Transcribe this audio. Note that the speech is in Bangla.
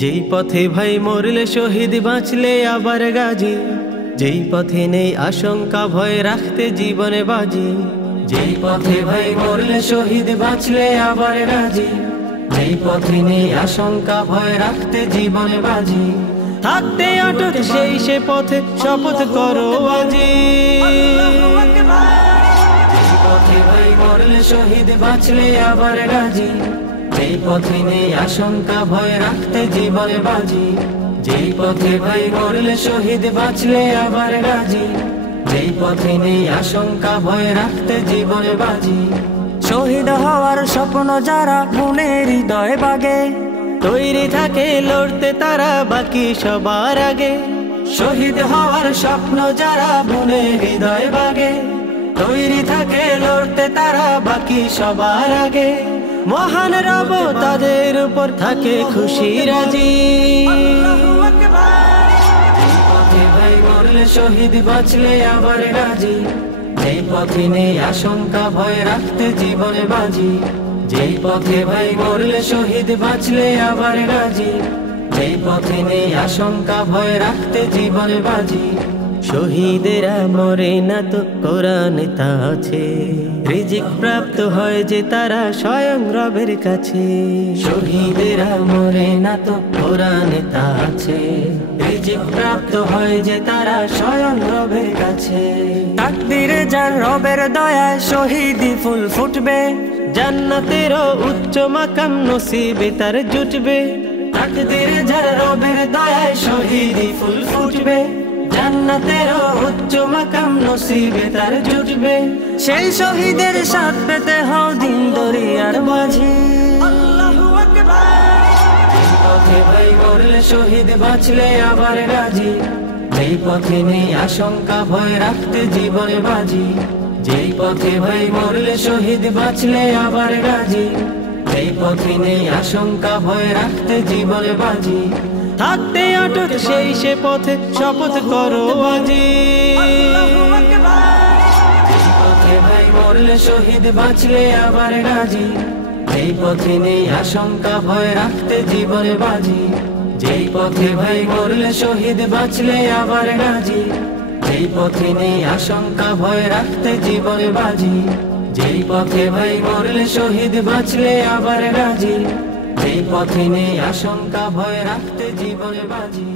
যেই পথে ভাই মরলে শহীদ বাঁচলে আবার গাজী, যেই পথে নেই আশঙ্কা ভয় রাখতে জীবনে বাজি। যেই পথে ভাই মরলে শহীদ বাঁচলে আবার গাজী, যেই পথে নেই আশঙ্কা ভয় রাখতে জীবনে বাজি। থাকতে অটুট সেই সে পথে শপথ করো আজি। যেই পথে ভাই মরলে শহীদ বাঁচলে আবার গাজী, যেই পথে নেই আশঙ্কা ভয় রাখতে জীবনে বাজি। যেই পথে ভাই মরলে শহীদ বাঁচলে আবার গাজী, যেই পথে নেই আশঙ্কা ভয় রাখতে জীবনে বাজি। শহীদ হওয়ার স্বপ্ন যারা মনের হৃদয় বাগে, তৈরি থাকে লড়তে তারা বাকি সবার আগে। শহীদ হওয়ার স্বপ্ন যারা মনের হৃদয় বাগে, তৈরি থাকে লড়তে তারা বাকি সবার আগে। মহান রব তাদের উপর থাকে খুশি রাজি। যেই পথে ভাই মরলে শহীদ বাঁচলে আবার গাজী, যেই পথে নেই আশঙ্কা ভয় রাখতে জীবনে বাজি। যেই পথে ভাই মরলে শহীদ বাঁচলে আবার গাজী, যেই পথে নেই আশঙ্কা ভয় রাখতে জীবনে বাজি। শহীদেরা মরে না তো কোরআনে তা আছে, রিজিক প্রাপ্ত হয় যে তারা স্বয়ং রবের কাছে। শহীদেরা মরে না তো কোরআনে তা আছে, রিজিক প্রাপ্ত হয় যে তারা স্বয়ং রবের কাছে। তাকদীরে যার রবের দয়ায় শহীদি ফুল ফুটবে, জান্নাতেরও উচ্চ মাকাম নসিবে তার জুটবে। তাকদীরে যার রবের দয়ায় শহীদি ফুল ফুটবে, জান্নাতেরও উচ্চ মাকাম নসিবে তার জুটবে। সেই শহীদের সাথ পেতে হও দিন দরিয়ার মাঝি। যেই পথে ভাই মরলে শহীদ বাঁচলে আবার গাজী, যেই পথে নেই আশঙ্কা ভয় রাখতে জীবনে বাজি। যেই পথে ভাই মরলে শহীদ বাঁচলে আবার গাজী, যেই পথে নেই আশঙ্কা ভয় রাখতে জীবনে বাজি। থাকতে অটুট সেই সে পথে শপথ করো আজি। যেই পথে ভাই মরলে শহীদ বাঁচলে আবার গাজী, যেই পথে নেই আশঙ্কা ভয় রাখতে জীবনে বাজি। যেই পথে ভাই মরলে শহীদ বাঁচলে আবার গাজী, যেই পথে নেই আশঙ্কা ভয় রাখতে জীবনে বাজি। যেই পথে ভাই মরলে শহীদ বাঁচলে আবার গাজী, যেই পথে নেই আশঙ্কা ভয় রাখতে জীবনে বাজি।